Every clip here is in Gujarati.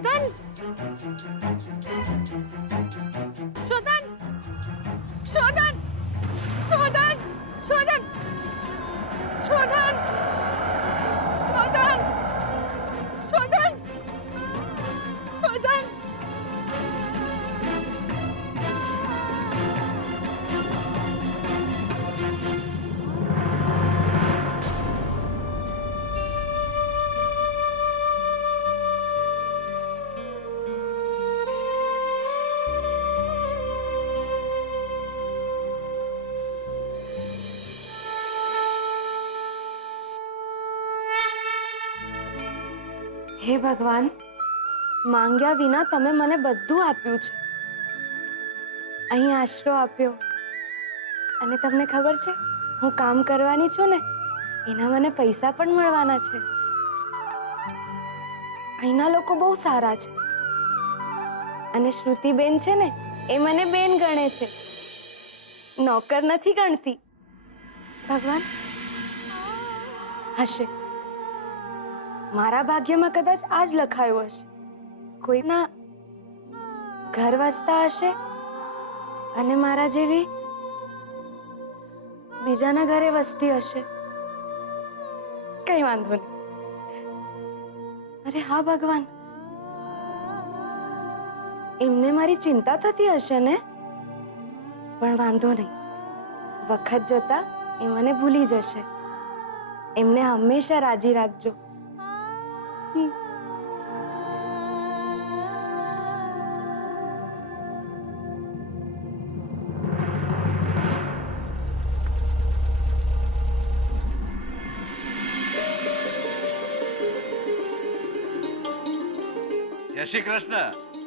શોધન શોધન શોધન શોધન શોધન શોધન શોધન શોધન શોધન હે ભગવાન, માંગ્યા વિના તમે મને બધું આપ્યું છે. અહીં આશરો આપ્યો અને તમને ખબર છે હું કામ કરવાની છું ને એના મને પૈસા પણ મળવાના છે. અહીંના લોકો બહુ સારા છે અને શ્રુતિબેન છે ને એ મને બેન ગણે છે, નોકર નથી ગણતી. ભગવાન, હશે મારા ભાગ્યમાં કદાચ આ જ લખાયું હશે. કોઈના ઘર વસતા હશે અને મારા જેવી બીજાના ઘરે વસતી હશે. કઈ વાંધો નહીં. અરે હા ભગવાન, એમને મારી ચિંતા થતી હશે ને, પણ વાંધો નહીં, વખત જતા એ મને ભૂલી જશે. એમને હંમેશા રાજી રાખજો. જય શ્રી કૃષ્ણ.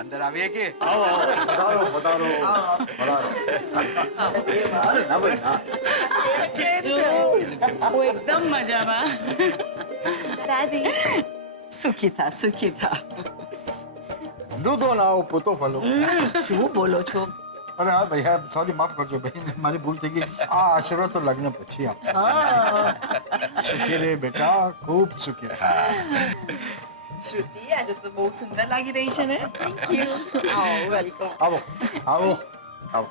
અંદર આવીએ કે? આવો આવો, પધારો પધારો પધારો. હું એકદમ મજામાં. રાધી સુખી થા સુખી થા. દૂધો લાવો, પોતો ફલો. શું બોલો છો? અરે હા ભાઈ, હા સોરી, માફ કરજો બહેન, મારી ભૂલ થઈ ગઈ. આ આશીર્વાદ તો લગ્ન પછી આપ. સુખી રે બેટા, ખૂબ સુખી રહે. શ્રુતિ આજે તો બહુ સુંદર લાગી રહી છે ને. Thank you. આવો, વેલકમ. આવો આવો આવો.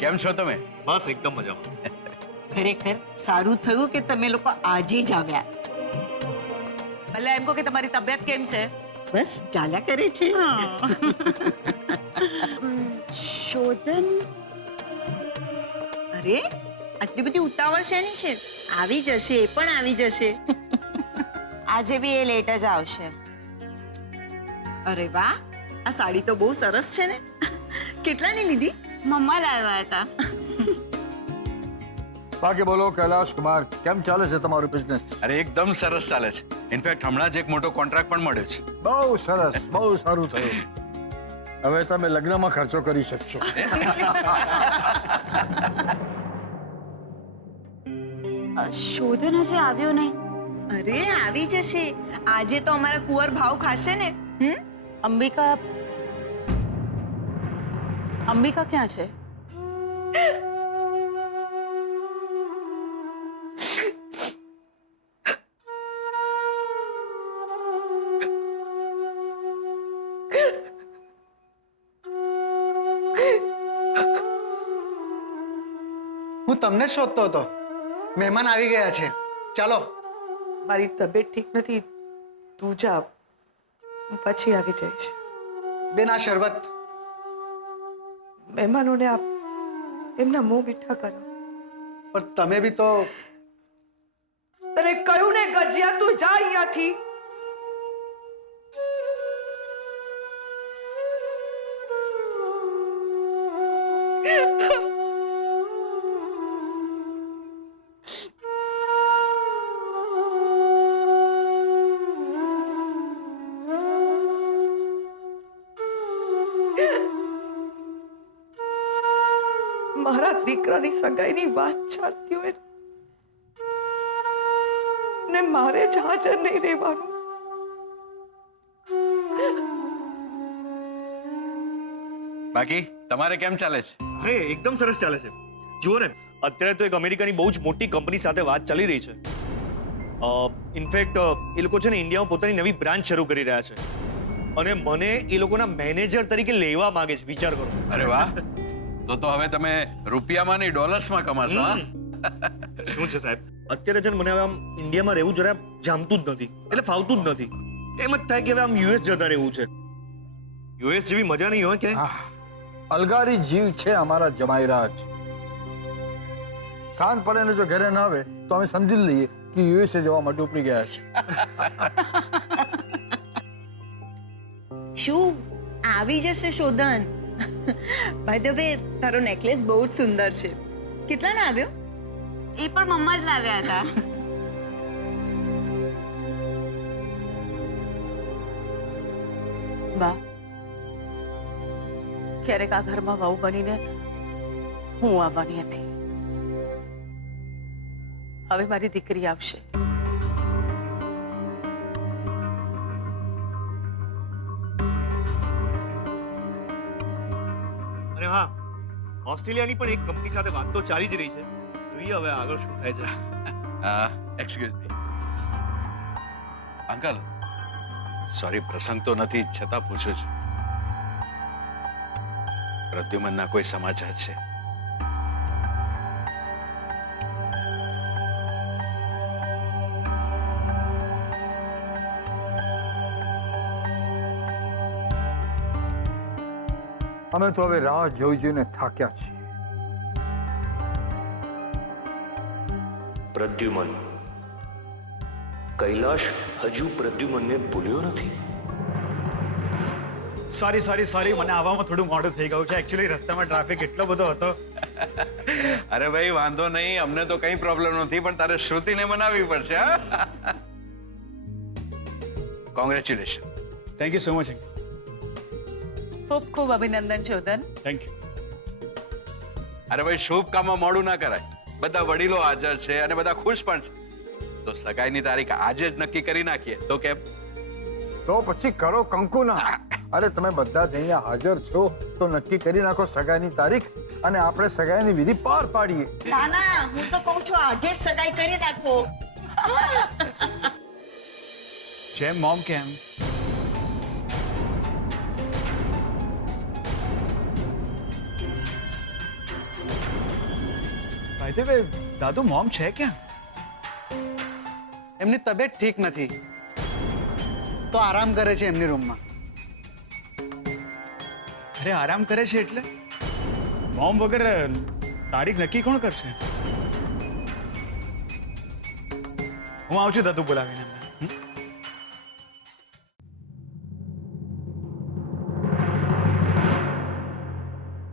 કેમ છો તમે? બસ એકદમ મજામાં. ખરેખર સારું થયું કે તમે લોકો આજે જ આવ્યા. ભલે એમ કહો કે તમારી તબિયત કેમ છે? બસ ચાલ્યા કરે છે. શોધન, અરે આટલી બધી ઉતાવળ શેની છે? આવી જશે, એ પણ આવી જશે. આજે બી એ લેટ જ આવશે. અરે વાહ, આ સાડી તો બહુ સરસ છે ને. કેટલાની લીધી? મમ્મા લાવ્યા હતા. બાકી બોલો કૈલાશ કુમાર, કેમ ચાલે છે તમારું બિઝનેસ? અરે એકદમ સરસ ચાલે છે. ઇનફેક્ટ હમણાં જ એક મોટો કોન્ટ્રાક્ટ પણ મળ્યો છે. બહુ સરસ, બહુ સારું થયું. હવે તમે લગ્નમાં ખર્ચો કરી શકશો. શોધન હજી આવ્યો નહીં. અરે આવી જશે. આજે તો અમારા કુંવર ભાવ ખાશે ને. અંબિકા ક્યાં છે? હું તમને જ શોધતો હતો. મહેમાન આવી ગયા છે. ચાલો. મારી તબિયત ઠીક નથી, તું જા, હું પછી આવી જઈશ. બેન, આ શરબત. મહેમાનોને આપ એમના મોં મીઠા કરો. પણ તમે બી તો. તને કહ્યું ને ગજિયા, તું જા અહીંયાથી. મારા દીકરાની સગાઈની વાત ચાલતી હોય ને મારે જ હાજર નહીં રહેવાનું. બાકી તમારે કેમ ચાલે છે? અરે એકદમ સરસ ચાલે છે. જુઓ ને, અત્યારે તો એક અમેરિકાની બહુ જ મોટી કંપની સાથે વાત ચાલી રહી છે. ઇનફેક્ટ એ લોકો છે ને ઇન્ડિયામાં પોતાની નવી બ્રાન્ચ શરૂ કરી રહ્યા છે અને મને એ લોકોના મેનેજર તરીકે લેવા માંગે છે. વિચાર કરો. અરે વાહ, તો હવે તમે રૂપિયામાં નહીં ડોલર્સમાં કમાશો. હા? શું છે સાહેબ, અત્યારે છે ને મને હવે આમ ઇન્ડિયામાં રહેવું જરા જામતું જ નથી, એટલે ફાવતું જ નથી. એમ જ થાય કે હવે આમ યુએસ જતા રહેવું છે. યુએસ જેવી મજા નહીં હોય કે. અલગારી જીવ છે અમારા જમાઈરાજ. સાંજ પડે ને જો ઘરે ના આવે તો અમે સમજી લઈએ કે યુએસએ જવા માટે ઉપડી ગયા છે. શું આવી જશે શોધન? બાય ધ વે, તારો નેકલેસ બહુ જ સુંદર છે. કેટલા ના આવ્યો? એ પણ મમ્મા જ લાવ્યા હતા. બા, ક્યારેક આ ઘરમાં વહુ બનીને હું આવવાની હતી. હવે મારી દીકરી આવશે. અને હા, ઓસ્ટ્રેલિયાની પણ એક કંપની સાથે વાત તો ચાલી જ રહી છે. જોઈએ હવે આગળ શું થાય છે. એક્સક્યુઝ મી અંકલ, સોરી પ્રસંગ તો નથી છતાં પૂછું છું, પ્રદ્યુમનના કોઈ સમાચાર છે? અમે તો હવે રાહ જોઈ જોઈને થાક્યા છીએ. પ્રદ્યુમન. કૈલાશ હજુ પ્રદ્યુમનને ભૂલ્યો નથી. સોરી મને આવવામાં થોડું મોડું થઈ ગયું છે. એકચ્યુઅલી રસ્તામાં ટ્રાફિક એટલો બધો હતો. અરે ભાઈ વાંધો નહીં, અમને તો કઈ પ્રોબ્લેમ નથી, પણ તારે શ્રુતિને મનાવવી પડશે. હા, congratulation. Thank you so much. ખૂબ ખૂબ અભિનંદન શોધન. Thank you. અરે ભાઈ, શુભ કામમાં મોડું ના કરાય. બધા વડીલો હાજર છે અને બધા ખુશ પણ છે, તો સગાઈની તારીખ આજે જ નક્કી કરી નાખીએ તો કેમ? તો પછી કરો કંકુના. અરે તમે બધા જ અહીંયા હાજર છો તો નક્કી કરી નાખો સગાઈની તારીખ અને આપણે સગાઈની વિધિ પાર પાડીએ. ના ના, હું તો કહું છું આજે જ સગાઈ કરી નાખો. જેમ મોમ કેમ. ભાઈ તે દાદુ મોમ છે ક્યાં? એમની તબિયત ઠીક નથી તો આરામ કરે છે એમની રૂમમાં. અરે આરામ કરે છે એટલે મોમ વગર તારીખ નક્કી કોણ કરશે? હું આવું છું દાદુ બોલાવીને.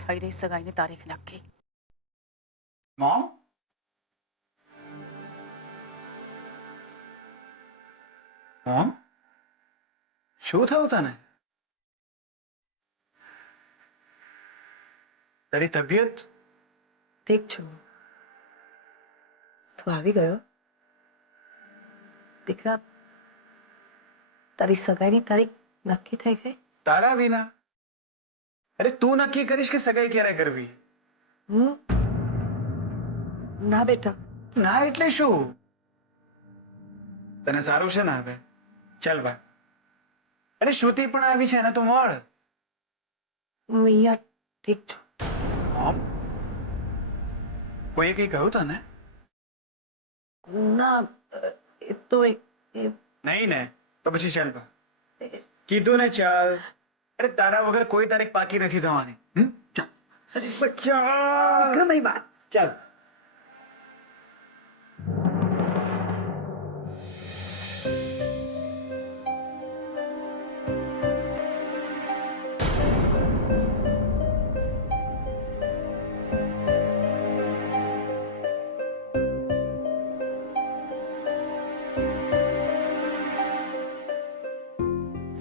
થઈ રહી સગાઈની તારીખ નક્કી. મોમ, મોમ, શું થયું તને? તારી તબિયત? ઠીક છું. તું આવી ગયો દીકરા. તારી સગાઈની તારીખ નક્કી થઈ ગઈ? તારા વિના? અરે તું નક્કી કરીશ કે સગાઈ ક્યારે કરવી? ના બેટા. ના એટલે શું? તને સારું છે ને હવે? ચાલ બા. અરે શ્રુતિ પણ આવી છે ને, તો મળ. હું અહીંયા ઠીક છું. મોમ, કોઈએ કઈ કહ્યું તને? ના, એ તો નહીં ને, તો પછી ચાલ બા. કીધું ને ચાલ. અરે તારા વગર કોઈ તારીખ પાકી નથી થવાની. ચાલ. અરે બચ્ચા. વિક્રમભાઈ વાત. ચાલ.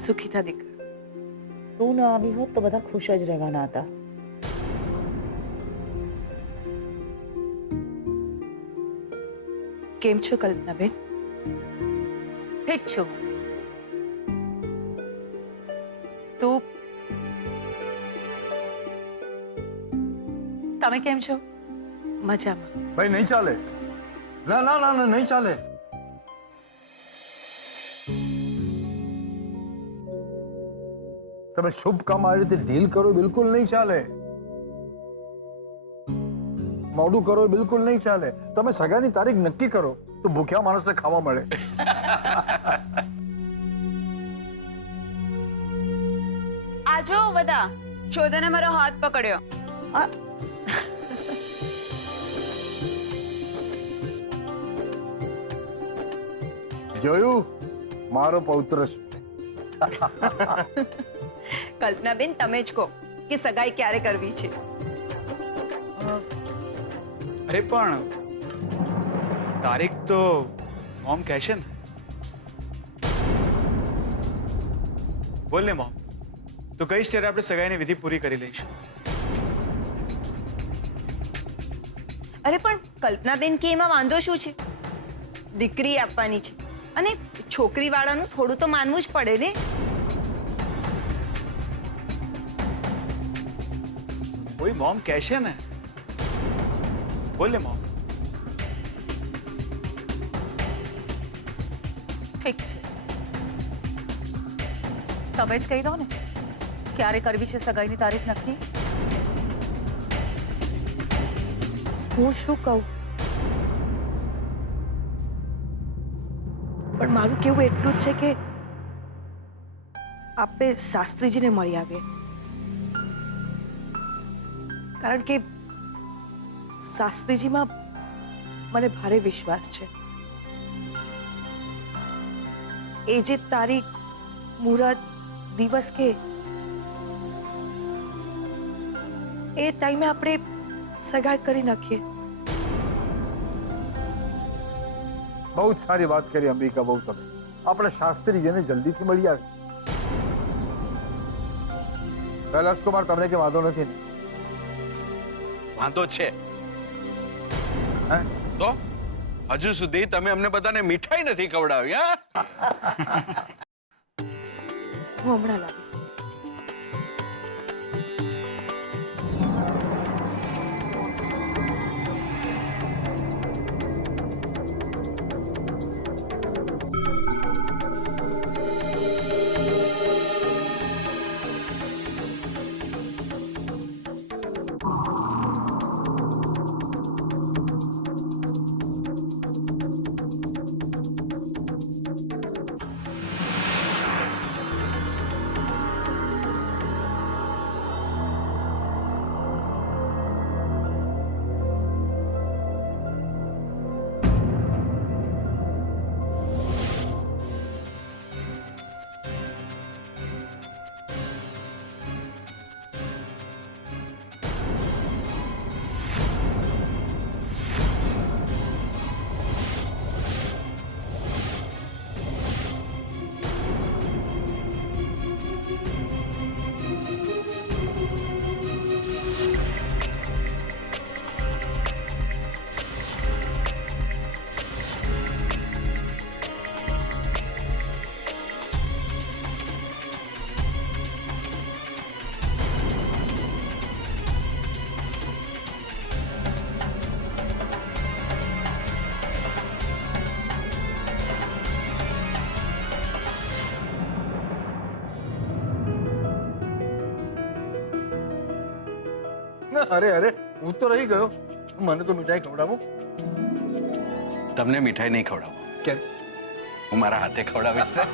સુખી થા દીકરા. તું ન આવી હોત તો બધા ખુશ જ રહેવાના હતા. કેમ છો કલ્પનાબેન? ઠીક છું. તું તમે કેમ છો? મજામાં. ભાઈ નહીં ચાલે. ના ના ના ના નહીં ચાલે. તમે શુભ કામ આ રીતે ડીલ કરો બિલકુલ નહીં ચાલે. મોડું કરો બિલકુલ નહીં ચાલે. તમે સગાની તારીખ નક્કી કરો તો ભૂખ્યા માણસને ખાવા મળે. આજો બધા શોધને મારો હાથ પકડ્યો. જોયું મારો પૌત્ર છે. કલ્પનાબેન તમે જ કહો કે સગાઈ ક્યારે કરવી છે. અરે પણ તારીખ તો મોમ કહેશે ને. બોલ ને મોમ, તો કહીશ ત્યારે આપણે સગાઈની વિધિ પૂરી કરી લઈશું. અરે પણ કલ્પનાબેન કે એમાં વાંધો શું છે? દીકરી આપવાની છે અને છોકરી વાળાનું થોડું તો માનવું જ પડે ને. કોઈ મોમ કહેશે ને. બોલ ને મોમ. ઠીક છે, તમે જ કહી દો ને ક્યારે કરવી છે સગાઈની તારીખ નક્કી. હું શું કહું? પણ મારું કેવું એટલું જ છે કે આપણે શાસ્ત્રીજીને મળી આવીએ, કારણ કે શાસ્ત્રીજીમાં મને ભારે વિશ્વાસ છે. એ જે તારીખ, મુહૂર્ત, દિવસ કે એ ટાઈમે આપણે સગાઈ કરી નાખીએ. બહુ જ સારી વાત કરી અંબિકા બહુ. તમે આપણે શાસ્ત્રીજીને જલ્દીથી મળી આવે. કૈલાશ કુમાર, તમને કે વાંધો નથી ને? વાંધો છે હે? તો હજુ સુધી તમે અમને બધાને મીઠાઈ નથી ખવડાવી. હા, હું હમણાં લાવી. અરે અરે, હું તો રહી ગયો. મને તો મીઠાઈ ખવડાવો. તમને મીઠાઈ નહીં ખવડાવો. કેમ? હું મારા હાથે ખવડાવીશ ને.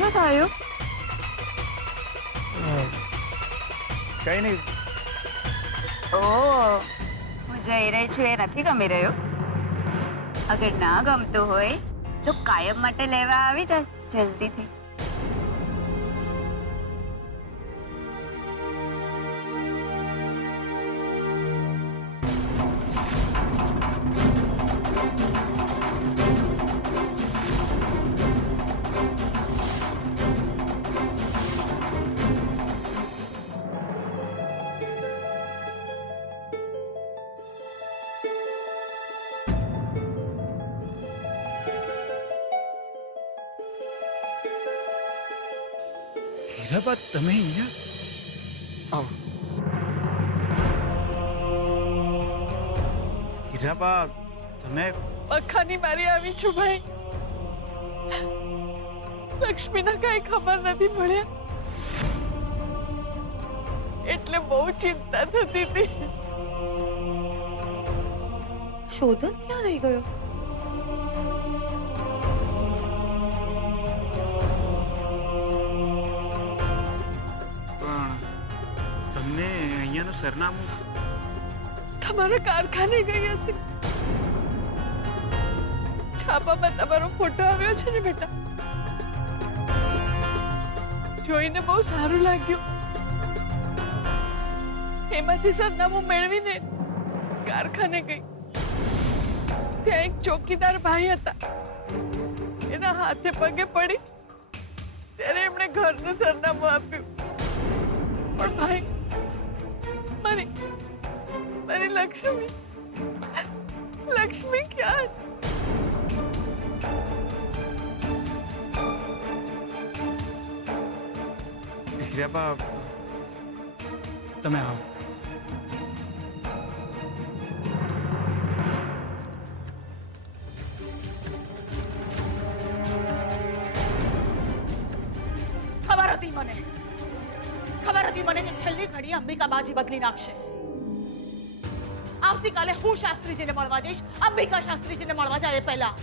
શું થયું? કઈ નહીં. ઓહ, હું જઈ રહી છું એ નથી ગમી રહ્યો. અગર ના ગમતું હોય તો કાયમ માટે લેવા આવી જા જલ્દીથી. હીરાબા તમે અહીંયા આવો. હીરાબા તમે પખાની મારી આવી છું ભાઈ. લક્ષ્મીને કઈ ખબર નથી પડ્યા એટલે બહુ ચિંતા થતી હતી. શોધન ક્યાં રહી ગયો? પણ તમને અહીંયાનું સરનામું તમારા કારખાને ગઈ હતી. છાપામાં તમારો ફોટો આવ્યો છે ને બેટા. જોઈને બહુ સારું લાગ્યું. એમાંથી સરનામું મેળવીને કારખાને ગઈ. ત્યાં એક ચોકીદાર ભાઈ હતા. એના હાથે પગે પડી ત્યારે એમણે ઘરનું સરનામું આપ્યું. પણ ભાઈ મારી લક્ષ્મી ક્યાં? હીરાબા તમે આવો. ખબર હતી મને કે છેલ્લી ઘડી અંબિકા બાજી બદલી નાખશે. આવતીકાલે હું શાસ્ત્રીજીને મળવા જઈશ. અંબિકા શાસ્ત્રીજીને મળવા જાય એ પહેલા